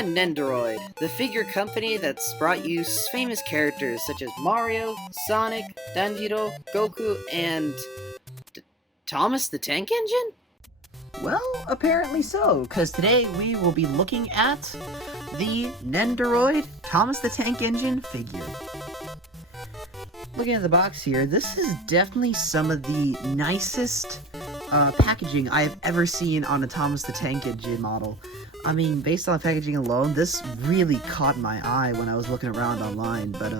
Nendoroid, the figure company that's brought you famous characters such as Mario, Sonic, Danjiro, Goku, and Thomas the Tank Engine? Well, apparently so, because today we will be looking at the Nendoroid Thomas the Tank Engine figure. Looking at the box here, this is definitely some of the nicest packaging I have ever seen on a Thomas the Tank Engine model. I mean, based on the packaging alone, this really caught my eye when I was looking around online, but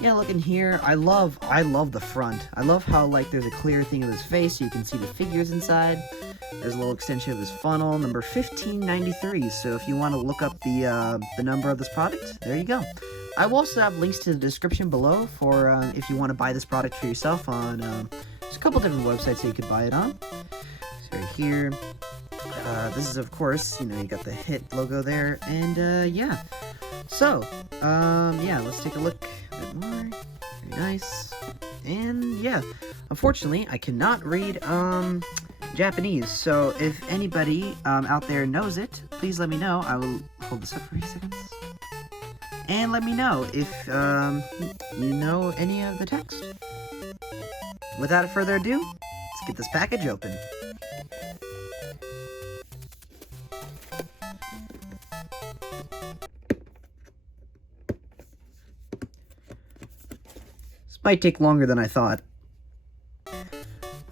yeah, looking here, I love the front. I love how, like, there's a clear thing of his face so you can see the figures inside. There's a little extension of his funnel, number 1593, so if you want to look up the number of this product, there you go. I will also have links to the description below for if you want to buy this product for yourself on there's a couple different websites that you could buy it on. So right here, this is, of course, you know, you got the hit logo there, and yeah. So, yeah, let's take a look a bit more. Very nice. And yeah, unfortunately, I cannot read Japanese, so if anybody out there knows it, please let me know. I will hold this up for a few seconds. And let me know if you know any of the text. Without further ado, let's get this package open. This might take longer than I thought.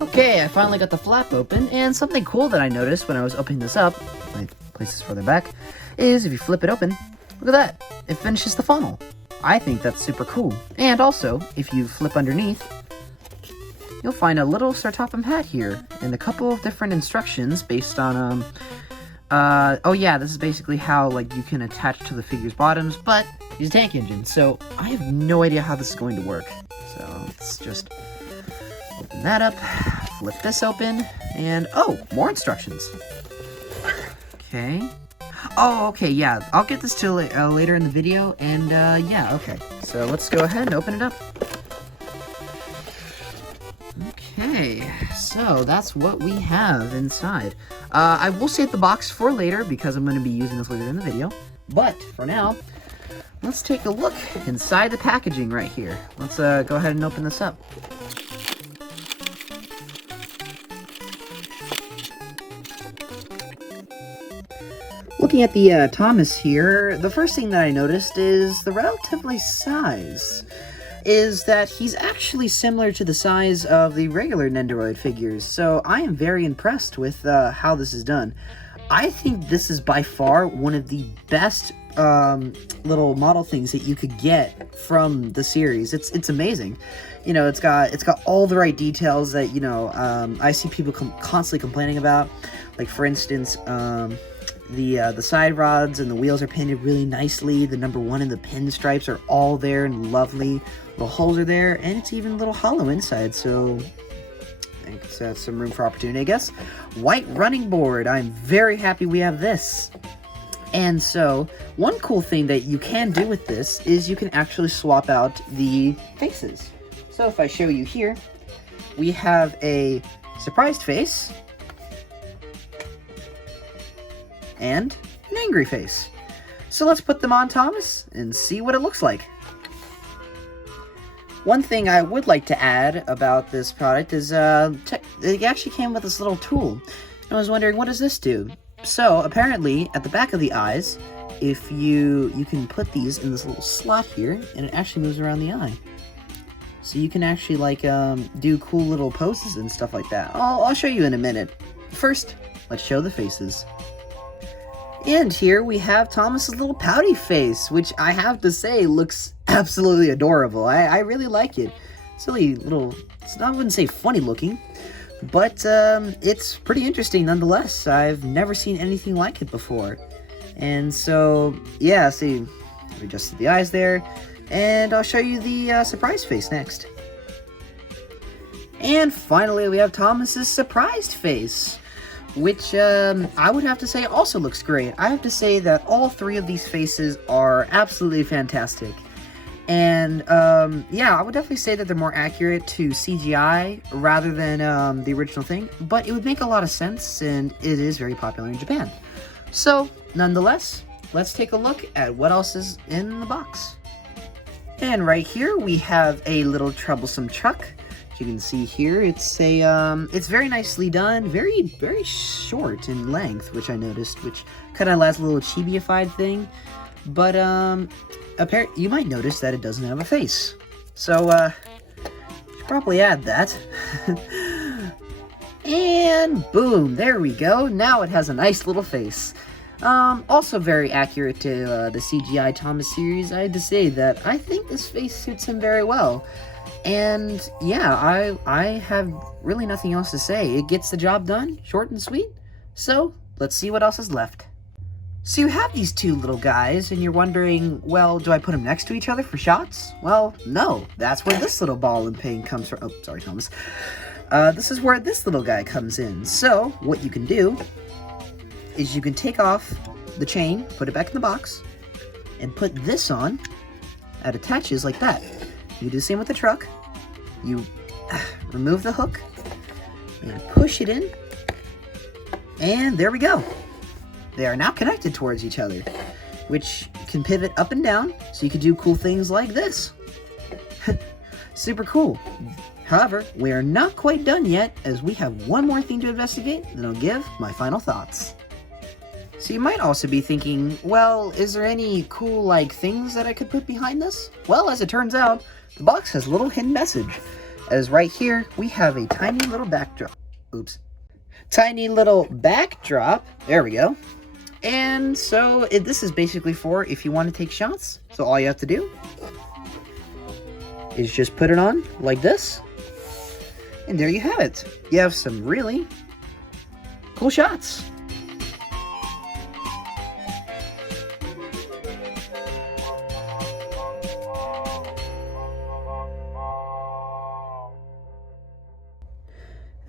Okay, I finally got the flap open, and something cool that I noticed when I was opening this up, I place this further back, is if you flip it open, look at that, it finishes the funnel. I think that's super cool. And also, if you flip underneath, you'll find a little Startophum hat here, and a couple of different instructions based on, oh yeah, this is basically how, like, you can attach to the figure's bottoms, but he's a tank engine, so I have no idea how this is going to work. So, let's just open that up, flip this open, and oh, more instructions. Okay. Oh, okay, yeah, I'll get this to later in the video, and yeah, okay. So let's go ahead and open it up. Okay, so that's what we have inside. I will save the box for later, because I'm going to be using this later in the video. But, for now, let's take a look inside the packaging right here. Let's go ahead and open this up. Looking at the Thomas here, the first thing that I noticed is the relatively size. Is that he's actually similar to the size of the regular Nendoroid figures, so I am very impressed with how this is done. I think this is by far one of the best little model things that you could get from the series. It's amazing. You know, it's got all the right details that, you know, I see people constantly complaining about. Like, for instance, the side rods and the wheels are painted really nicely. The number 1 and the pinstripes are all there and lovely. Little holes are there, and it's even a little hollow inside, so I think it's some room for opportunity, I guess. White running board. I'm very happy we have this. And so, one cool thing that you can do with this is you can actually swap out the faces. So if I show you here, we have a surprised face and an angry face. So let's put them on Thomas and see what it looks like. One thing I would like to add about this product is it actually came with this little tool. And I was wondering, what does this do? So apparently at the back of the eyes, if you can put these in this little slot here, and it actually moves around the eye. So you can actually, like, do cool little poses and stuff like that. I'll show you in a minute. First, let's show the faces. And here we have Thomas's little pouty face, which I have to say looks absolutely adorable. I really like it. It's really little, I wouldn't say funny looking, but it's pretty interesting nonetheless. I've never seen anything like it before. And so, yeah, see, we adjusted the eyes there, and I'll show you the surprise face next. And finally, we have Thomas's surprised face, which I would have to say also looks great. I have to say that all 3 of these faces are absolutely fantastic. And, yeah, I would definitely say that they're more accurate to CGI rather than the original thing, but it would make a lot of sense, and it is very popular in Japan. So, nonetheless, let's take a look at what else is in the box. And right here we have a little troublesome truck. As you can see here, it's very nicely done, very short in length, which I noticed, which kind of adds a little chibi-ified thing. But apparently you might notice that it doesn't have a face. So should probably add that. And boom, there we go. Now it has a nice little face. Also very accurate to the CGI Thomas series. I had to say that I think this face suits him very well. And yeah, I have really nothing else to say. It gets the job done, short and sweet. So let's see what else is left. So you have these two little guys, and you're wondering, well, do I put them next to each other for shots? Well, no. That's where this little ball and pin comes from. Oh, sorry, Thomas. This is where this little guy comes in. So what you can do is you can take off the chain, put it back in the box, and put this on. It attaches like that. You do the same with the truck. You remove the hook and push it in, and there we go. They are now connected towards each other, which can pivot up and down, so you can do cool things like this. Super cool. However, we are not quite done yet, as we have one more thing to investigate, and I'll give my final thoughts. So you might also be thinking, well, is there any cool, things that I could put behind this? Well, as it turns out, the box has a little hidden message, as right here, we have a tiny little backdrop. Oops. Tiny little backdrop. There we go. And so, this is basically for if you want to take shots. So all you have to do is just put it on like this. And there you have it. You have some really cool shots.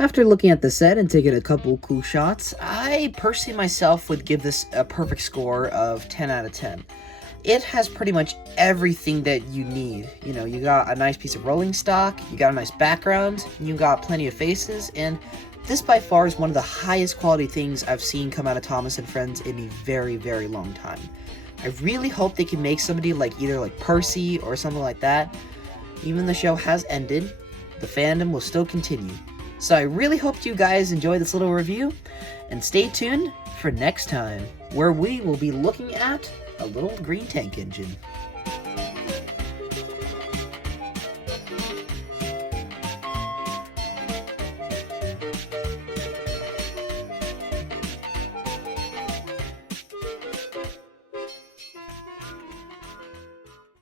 After looking at the set and taking a couple cool shots, I personally myself would give this a perfect score of 10 out of 10. It has pretty much everything that you need. You know, you got a nice piece of rolling stock, you got a nice background, you got plenty of faces, and this by far is one of the highest quality things I've seen come out of Thomas and Friends in a very, very long time. I really hope they can make somebody either like Percy or something like that. Even the show has ended, the fandom will still continue. So I really hope you guys enjoy this little review, and stay tuned for next time, where we will be looking at a little green tank engine.